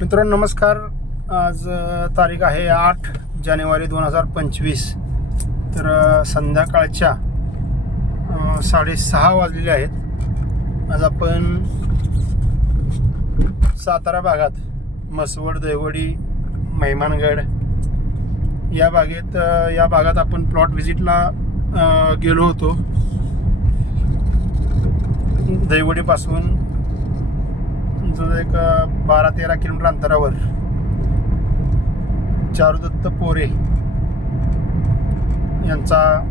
मित्रांनो नमस्कार. आज तारीख आहे आठ जानेवारी दोन हजार पंचवीस. तर संध्याकाळच्या साडेसहा वाजलेले आहेत. आज आपण सातारा भागात मसवड दैवडी मेहमानगड या बागेत या भागात आपण प्लॉट व्हिजिटला गेलो होतो. दैवडीपासून जो एक बारा तेरा किलोमीटर अंतरावर चारुदत्त पोरे यांचा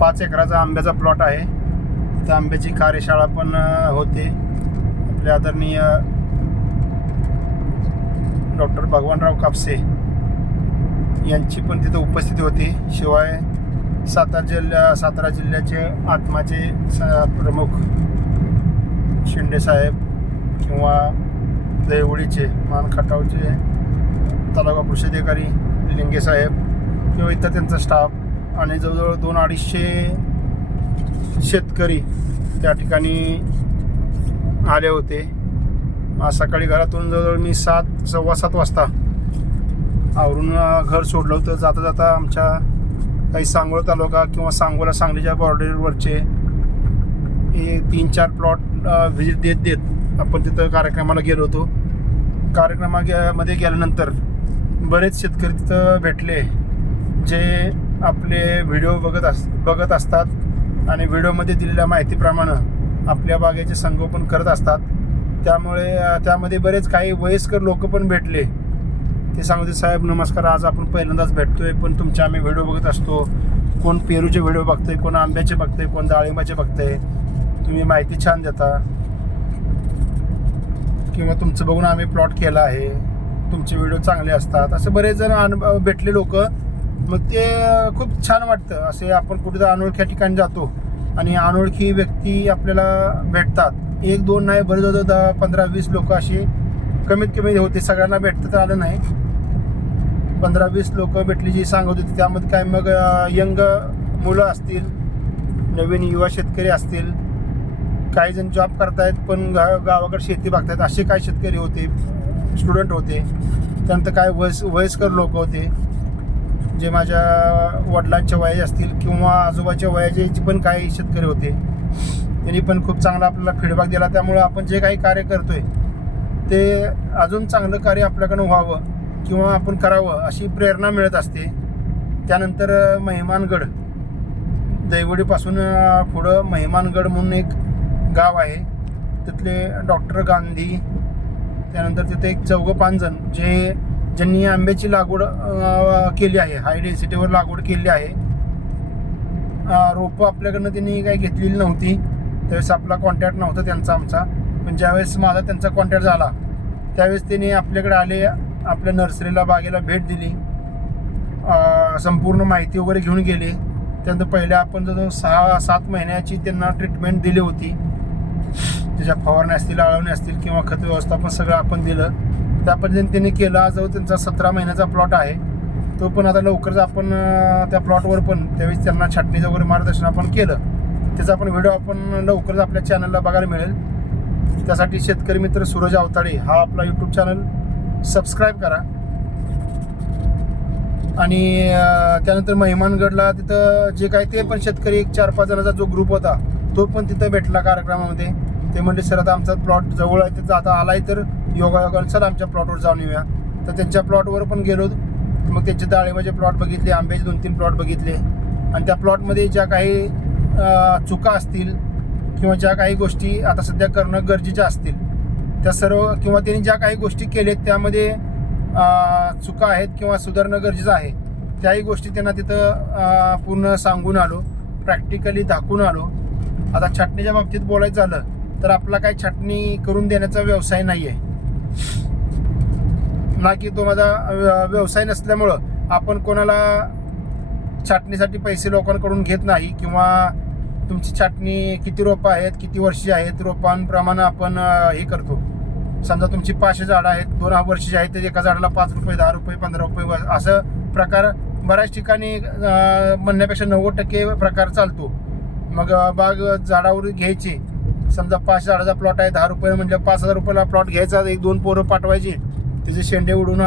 पाच एकराचा आंब्याचा प्लॉट आहे. त्या आंब्याची कार्यशाळा पण होते. आपले आदरणीय डॉक्टर भगवानराव कापसे यांची पण तिथं उपस्थिती होती. शिवाय सातारा जिल्ह्या सातारा जिल्ह्याचे आत्माचे स- प्रमुख शिंदेसाहेब किंवा देवळीचे मानखटावचे तालुका कृषी अधिकारी लिंगे साहेब किंवा इतर त्यांचा स्टाफ आणि जवळजवळ दोन अडीचशे शेतकरी त्या ठिकाणी आले होते. आज सकाळी घरातून जवळजवळ मी सात सव्वा सात वाजता आवरून घर सोडलं होतं. जाता जाता आमच्या काही सांगोला तालुका किंवा सांगोला सांगलीच्या बॉर्डरवरचे हे तीन चार प्लॉट व्हिजिट देत देत आपण तिथं कार्यक्रमाला गेलो होतो. कार्यक्रमामध्ये गेल्यानंतर बरेच शेतकरी तिथं भेटले जे आपले व्हिडिओ बघत अस बघत असतात आणि व्हिडिओमध्ये दिलेल्या माहितीप्रमाणे आपल्या बागेचे संगोपन करत असतात. त्यामुळे त्यामध्ये बरेच काही वयस्कर लोक पण भेटले. ते सांगते साहेब नमस्कार आज आपण पहिल्यांदाच भेटतोय पण तुमचे आम्ही व्हिडिओ बघत असतो. कोण पेरूचे व्हिडिओ बघतंय कोण आंब्याचे बघतंय कोण डाळिंबाचे बघतंय. तुम्ही माहिती छान देता. किंवा तुमचं बघून आम्ही प्लॉट केला आहे. तुमचे व्हिडिओ चांगले असतात. असे बरेच जण अनुभव भेटले लोक. मग ते खूप छान वाटतं. असे आपण कुठे अनोळख्या ठिकाणी जातो आणि अनोळखी व्यक्ती आपल्याला भेटतात. एक दोन नाही बरेच होतं दहा पंधरा वीस लोक असे कमीत कमी होते. सगळ्यांना भेटतं तर आलं नाही. पंधरा वीस लोक भेटली जी सांगत होती. त्यामध्ये काय मग यंग मुलं असतील नवीन युवा शेतकरी असतील काही जण जॉब करतायत पण गा गावाकडे शेती बघतायत. असे काही शेतकरी होते स्टुडंट होते त्यानंतर काय वयस वयस्कर लोक होते जे माझ्या वडिलांच्या वयाचे असतील किंवा आजोबाच्या वयाचे पण काही शेतकरी होते. त्यांनी पण खूप चांगला आपल्याला फीडबॅक दिला. त्यामुळं आपण जे काही कार्य करतोय ते अजून चांगलं कार्य आपल्याकडनं व्हावं किंवा आपण करावं अशी प्रेरणा मिळत असते. त्यानंतर महिमानगड. दैवडीपासून पुढं महिमानगड म्हणून एक गाव आहे. तिथले डॉक्टर गांधी त्यानंतर तिथे एक चौघं पांजण जे ज्यांनी आंब्याची लागवड केली आहे. हाय डेन्सिटीवर लागवड केली आहे. रोपं आपल्याकडनं त्यांनी काही घेतलेली नव्हती. त्यावेळेस आपला कॉन्टॅक्ट नव्हता त्यांचा आमचा. पण ज्यावेळेस माझा त्यांचा कॉन्टॅक्ट झाला त्यावेळेस त्यांनी आपल्याकडे आले आपल्या नर्सरीला बागेला भेट दिली. संपूर्ण माहिती वगैरे घेऊन गेले. त्यानंतर पहिल्या आपण जवळ सहा सात महिन्याची त्यांना ट्रीटमेंट दिली होती. त्याच्या फवारण्या असतील आळवण्या असतील किंवा खत व्यवस्थापन सगळं आपण दिलं त्या पद्धतीने त्यांनी केलं. आज त्यांचा सतरा महिन्याचा प्लॉट आहे. तो पण आता लवकरच आपण त्या प्लॉटवर पण त्यावेळेस त्यांना छाटणीचं वगैरे मार्गदर्शन आपण केलं. त्याचा आपण व्हिडिओ आपण लवकरच आपल्या चॅनलला बघायला मिळेल. त्यासाठी शेतकरी मित्र सूरज अवताडे हा आपला यूट्यूब चॅनल सबस्क्राईब करा. आणि त्यानंतर महिमानगडला तिथं जे काही ते पण शेतकरी एक चार पाच जणांचा जो ग्रुप होता तो पण तिथं भेटला कार्यक्रमामध्ये. ते म्हणले सर आता आमचा प्लॉट जवळ आहे तिथं आता आलाय तर योगायोगानं सर आमच्या प्लॉटवर जाऊन येऊया. तर त्यांच्या प्लॉटवर पण गेलो. मग त्यांचे डाळिंबाचे प्लॉट बघितले आंब्याचे दोन तीन प्लॉट बघितले. आणि त्या प्लॉटमध्ये ज्या काही चुका असतील किंवा ज्या काही गोष्टी आता सध्या करणं गरजेच्या असतील त्या सर्व किंवा त्यांनी ज्या काही गोष्टी केल्यात त्यामध्ये चुका आहेत किंवा सुधारणं गरजेचं आहे त्याही गोष्टी त्यांना तिथं पूर्ण सांगून आलो प्रॅक्टिकली दाखवून आलो. आता छाटणीच्या बाबतीत बोलायचं झालं तर आपला काही छाटणी करून देण्याचा व्यवसाय नाही आहे ना की तो माझा व्यवसाय नसल्यामुळं आपण कोणाला छाटणीसाठी पैसे लोकांकडून घेत नाही किंवा तुमची छाटणी किती रोपं आहेत किती वर्षी आहेत रोपांप्रमाणे आपण हे करतो. समजा तुमची पाचशे झाडं आहेत दोन वर्षी आहेत तर एका झाडाला पाच रुपये दहा रुपये पंधरा रुपये व- असं प्रकार बऱ्याच ठिकाणी म्हणण्यापेक्षा नव्वद टक्के प्रकार चालतो. मग बाग झाडावर घ्यायची. समजा पाच झाडाचा प्लॉट आहे दहा रुपये म्हणजे पाच हजार रुपयाला प्लॉट घ्यायचा एक दोन पोरं पाठवायची. त्याचे शेंडे उडून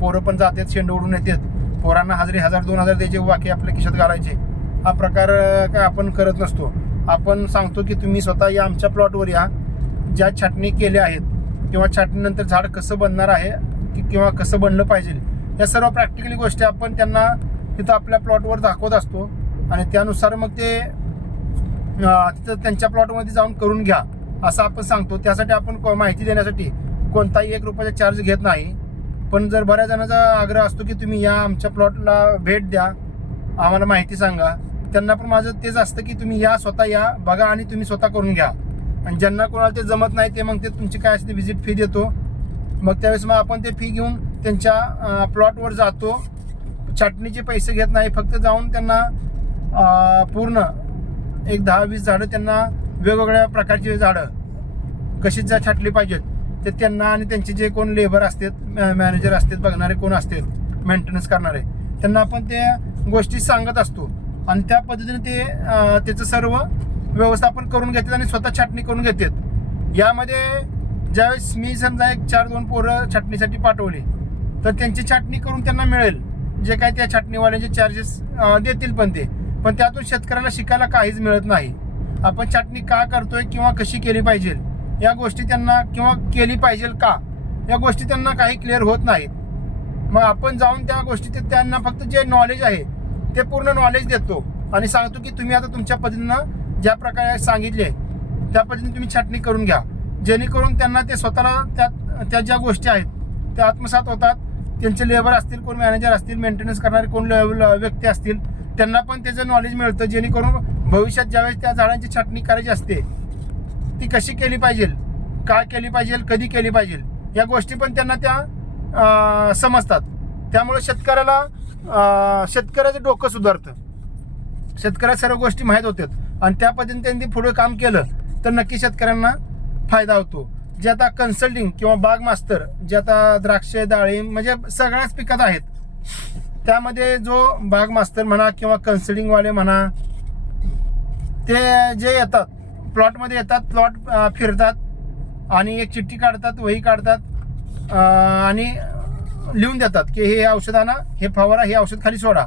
पोरं पण जातात शेंडे उडून येतात. पोरांना हजरी हजार दोन हजार द्यायचे बाकी आपल्या खिशात घालायचे. हा प्रकार काय आपण करत नसतो. आपण सांगतो की तुम्ही स्वतः या आमच्या प्लॉटवर या. ज्या छाटणी केल्या आहेत किंवा छाटणीनंतर झाड कसं बनणार आहे कि- किंवा कसं बनलं पाहिजे या सर्व प्रॅक्टिकली गोष्टी आपण त्यांना तिथं आपल्या प्लॉटवर दाखवत असतो. आणि त्यानुसार मग ते तिथं त्यांच्या प्लॉटमध्ये जाऊन करून घ्या असं आपण सांगतो. त्यासाठी आपण को- माहिती देण्यासाठी कोणताही एक रुपयाचा चार्ज घेत नाही. पण जर बऱ्याच जणांचा आग्रह असतो की तुम्ही या आमच्या प्लॉटला भेट द्या आम्हाला माहिती सांगा. त्यांना पण माझं तेच असतं की तुम्ही या स्वतः या बघा आणि तुम्ही स्वतः करून घ्या. आणि ज्यांना कोणाला ते जमत नाही ते मग ते तुमची काय असते व्हिजिट फी देतो. मग त्यावेळेस मग आपण ते फी घेऊन त्यांच्या प्लॉटवर जातो. छाटणीचे पैसे घेत नाही फक्त जाऊन त्यांना पूर्ण एक दहा वीस झाडं त्यांना वेगवेगळ्या प्रकारची झाडं कशी जा छाटली पाहिजेत ते त्यांना आणि त्यांचे जे कोण लेबर असतात मॅनेजर असतात बघणारे कोण असतात मेंटेनन्स करणारे त्यांना आपण ते गोष्टी सांगत असतो. आणि त्या पद्धतीने ते त्याचं सर्व व्यवस्थापन करून घेतात आणि स्वतः छाटणी करून घेतात. यामध्ये ज्यावेळेस मी समजा एक चार दोन पोरं छाटणीसाठी पाठवली तर त्यांची छाटणी करून त्यांना मिळेल. जे काय त्या छाटणीवाल्यांचे चार्जेस देतील पण ते. पण त्यातून शेतकऱ्याला शिकायला काहीच मिळत नाही. आपण छाटणी का करतोय किंवा कशी केली पाहिजे? या गोष्टी त्यांना किंवा केली पाहिजे का? या गोष्टी त्यांना काही क्लिअर होत नाहीत. मग आपण जाऊन त्या गोष्टी त्यांना फक्त जे नॉलेज आहे ते पूर्ण नॉलेज देतो. आणि सांगतो की तुम्ही आता तुमच्या पद्धतीनं ज्या प्रकारे सांगितले त्या पद्धतीने तुम्ही छाटणी करून घ्या. जेणेकरून त्यांना ते स्वतःला त्यात त्या ज्या गोष्टी आहेत त्या आत्मसात होतात. त्यांचे लेबर असतील कोण मॅनेजर असतील मेंटेनन्स करणारे कोण व्यक्ती असतील त्यांना पण त्याचं नॉलेज मिळतं जेणेकरून भविष्यात ज्यावेळेस त्या झाडांची छाटणी करायची असते ती कशी केली पाहिजे काय केली पाहिजे कधी केली पाहिजे या गोष्टी पण त्यांना त्या समजतात. त्यामुळे शेतकऱ्याला शेतकऱ्याचं डोकं सुधारतं. शेतकऱ्याला सर्व गोष्टी माहीत होतात आणि त्या पद्धतीने त्यांनी पुढे काम केलं तर नक्की शेतकऱ्यांना फायदा होतो. जे आता कन्सल्टिंग किंवा बाग मास्तर जे आता द्राक्ष डाळिंब म्हणजे सगळ्याच पिकात आहेत. त्यामध्ये जो बाग मास्तर म्हणा किंवा कन्सल्टिंगवाले म्हणा ते जे येतात प्लॉटमध्ये येतात प्लॉट फिरतात आणि एक चिठ्ठी काढतात वही काढतात आणि लिहून देतात की हे औषध आणा हे फवारा हे औषध खाली सोडा.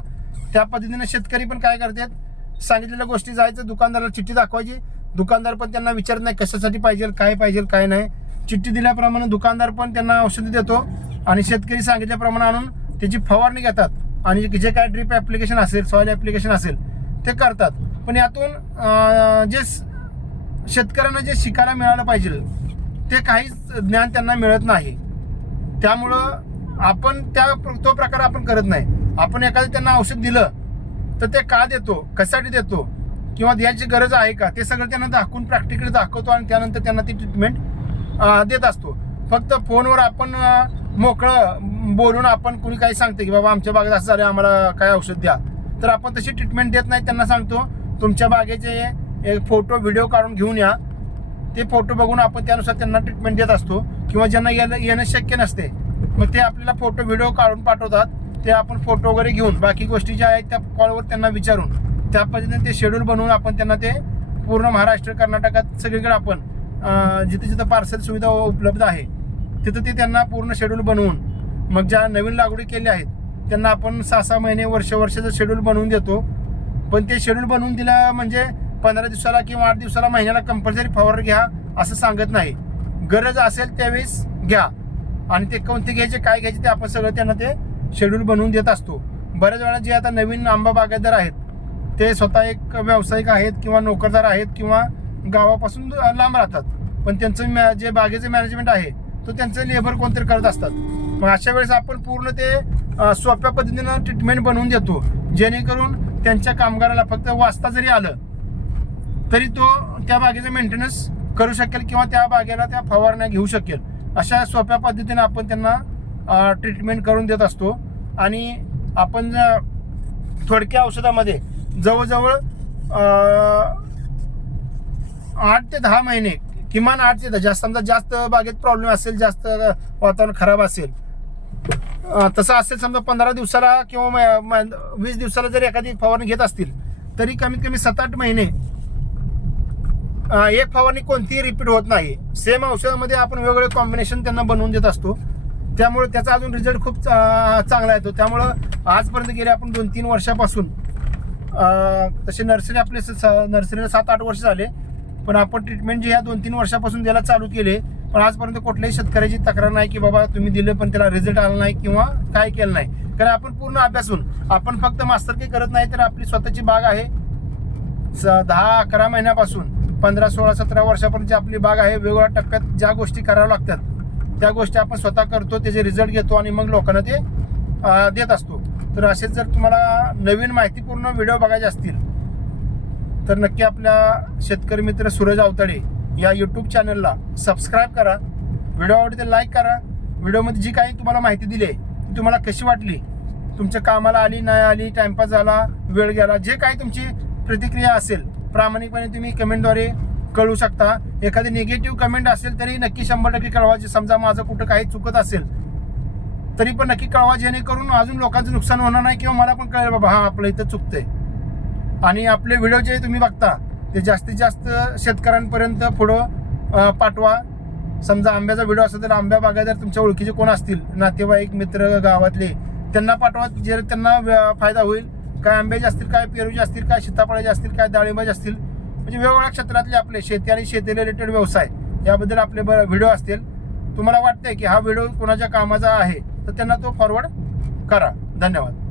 त्या पद्धतीने शेतकरी पण काय करतात? सांगितलेल्या गोष्टी जायचं दुकानदाराला चिठ्ठी दाखवायची. दुकानदार पण त्यांना विचारत नाही कशासाठी पाहिजे काय पाहिजे काय नाही. चिठ्ठी दिल्याप्रमाणे दुकानदार पण त्यांना औषध देतो आणि शेतकरी सांगितल्याप्रमाणे आणून त्याची फवारणी घेतात. आणि जे काय ड्रीप ॲप्लिकेशन असेल सॉईल ॲप्लिकेशन असेल ते करतात. पण यातून जे शेतकऱ्यांना जे शिकायला मिळालं पाहिजे ते काहीच ज्ञान त्यांना मिळत नाही. त्यामुळं आपण त्या तो प्रकार आपण करत नाही. आपण एखादं त्यांना औषध दिलं तर ते का देतो? कशासाठी देतो? किंवा द्यायची गरज आहे का? ते सगळं त्यांना दाखवून प्रॅक्टिकली दाखवतो आणि त्यानंतर त्यांना ती ट्रीटमेंट देत असतो. फक्त फोनवर आपण मोकळं बोलून आपण कुणी काही सांगते की बाबा आमच्या बागेत असं झालं आम्हाला काय औषध द्या. तर आपण तशी ट्रीटमेंट देत नाही त्यांना सांगतो तुमच्या बागेचे एक फोटो व्हिडिओ काढून घेऊन या. ते फोटो बघून आपण त्यानुसार त्यांना ट्रीटमेंट देत असतो किंवा ज्यांना येणं येणं शक्य नसते. मग ते आपल्याला फोटो व्हिडिओ काढून पाठवतात ते आपण फोटो वगैरे घेऊन बाकी गोष्टी ज्या आहेत त्या कॉलवर त्यांना विचारून त्या पद्धतीने ते शेड्यूल बनवून आपण त्यांना ते पूर्ण महाराष्ट्र कर्नाटकात सगळीकडे आपण जिथे जिथं पार्सल सुविधा उपलब्ध आहे तिथं ते त्यांना पूर्ण शेड्यूल बनवून मग ज्या नवीन लागवडी केल्या आहेत त्यांना आपण सहा सहा महिने वर्ष वर्षाचं शेड्यूल बनवून देतो. पण ते शेड्यूल बनवून दिलं म्हणजे पंधरा दिवसाला किंवा आठ दिवसाला महिन्याला कंपल्सरी फवार घ्या असं सांगत नाही. गरज असेल त्यावेळेस घ्या. आणि ते कोणते घ्यायचे काय घ्यायचे ते आपण सगळं त्यांना ते शेड्यूल बनवून देत असतो. बऱ्याच वेळा जे आता नवीन आंबा बागायतदार आहेत ते स्वतः एक व्यावसायिक आहेत किंवा नोकरदार आहेत किंवा गावापासून लांब राहतात. पण त्यांचं मॅ जे बागेचं मॅनेजमेंट आहे तो त्यांचं लेबर कोणतरी करत असतात. मग अशा वेळेस आपण पूर्ण ते सोप्या पद्धतीनं ट्रीटमेंट बनवून देतो. जेणेकरून त्यांच्या कामगाराला फक्त वाचता जरी आलं तरी तो त्या बागेचं मेंटेनन्स करू शकेल किंवा त्या बागेला त्या फवारण्या घेऊ शकेल. अशा सोप्या पद्धतीने आपण त्यांना ट्रीटमेंट करून देत असतो. आणि आपण थोडक्या औषधामध्ये जवळजवळ आठ ते दहा महिने किमान आठ ते जास्त समजा जास्त बागेत प्रॉब्लेम असेल जास्त वातावरण खराब असेल तसं असेल समजा पंधरा दिवसाला किंवा वीस दिवसाला जर एखादी फवारणी घेत असतील तरी कमीत कमी सात आठ महिने एक फवारणी कोणतीही रिपीट होत नाही. सेम औषधामध्ये आपण वेगवेगळे कॉम्बिनेशन त्यांना बनवून देत असतो. त्यामुळे त्याचा अजून रिझल्ट खूप चा- चांगला येतो. त्यामुळं आजपर्यंत गेले आपण दोन तीन वर्षापासून तसे नर्सरी आपले स- स- नर्सरीला सात आठ वर्ष झाले. पण आपण ट्रीटमेंट जे ह्या दोन तीन वर्षापासून द्यायला चालू केले पण आजपर्यंत कुठल्याही शेतकऱ्याची तक्रार नाही की बाबा तुम्ही दिलं पण त्याला रिझल्ट आला नाही किंवा काय केलं नाही. कारण आपण पूर्ण अभ्यासून आपण फक्त मास्तर काही करत नाही तर आपली स्वतःची बाग आहे. स- दहा अकरा महिन्यापासून पंधरा सोळा सतरा वर्षापर्यंतची आपली बाग आहे वेगवेगळ्या टप्प्यात ज्या गोष्टी कराव्या लागतात त्या गोष्टी आपण स्वतः करतो त्याचे रिझल्ट घेतो आणि मग लोकांना ते देत असतो. तर असेच जर तुम्हाला नवीन माहितीपूर्ण व्हिडिओ बघायचे असतील तर नक्की आपल्या शेतकरी मित्र सूरज अवताडे या यूट्यूब चॅनलला सबस्क्राईब करा. व्हिडिओ आवडते लाईक करा. व्हिडिओमध्ये जी काही तुम्हाला माहिती दिली आहे ती तुम्हाला कशी वाटली तुमच्या कामाला आली नाही आली टाइमपास झाला वेळ गेला जे काही तुमची प्रतिक्रिया असेल प्रामाणिकपणे तुम्ही कमेंटद्वारे कळू शकता. एखादी निगेटिव्ह कमेंट असेल तरी नक्की शंभर टक्के कळवायची समजा माझं कुठं काही चुकत असेल तरी पण नक्की कळवा. जेणेकरून अजून लोकांचं नुकसान होणार नाही किंवा मला पण कळेल बाबा हा आपलं इथं चुकतंय. आणि आपले व्हिडिओ जे तुम्ही बघता ते जास्तीत जास्त शेतकऱ्यांपर्यंत पुढं पाठवा. समजा आंब्याचा व्हिडिओ असेल तर आंब्या बागायदार तुमच्या ओळखीचे कोण असतील? नातेवाईक मित्र गावातले. त्यांना पाठवा जे त्यांना फायदा होईल. काय आंब्याचे असतील काय पेरूचे असतील काय सीताफळाचे असतील काय डाळिंबाचे असतील. म्हणजे वेगवेगळ्या क्षेत्रातले आपले शेती आणि शेती रिलेटेड व्यवसाय. याबद्दल आपले व्हिडिओ असतील. तुम्हाला वाटतंय की हा व्हिडिओ कोणाच्या कामाचा आहे? तर त्यांना तो फॉरवर्ड करा. धन्यवाद.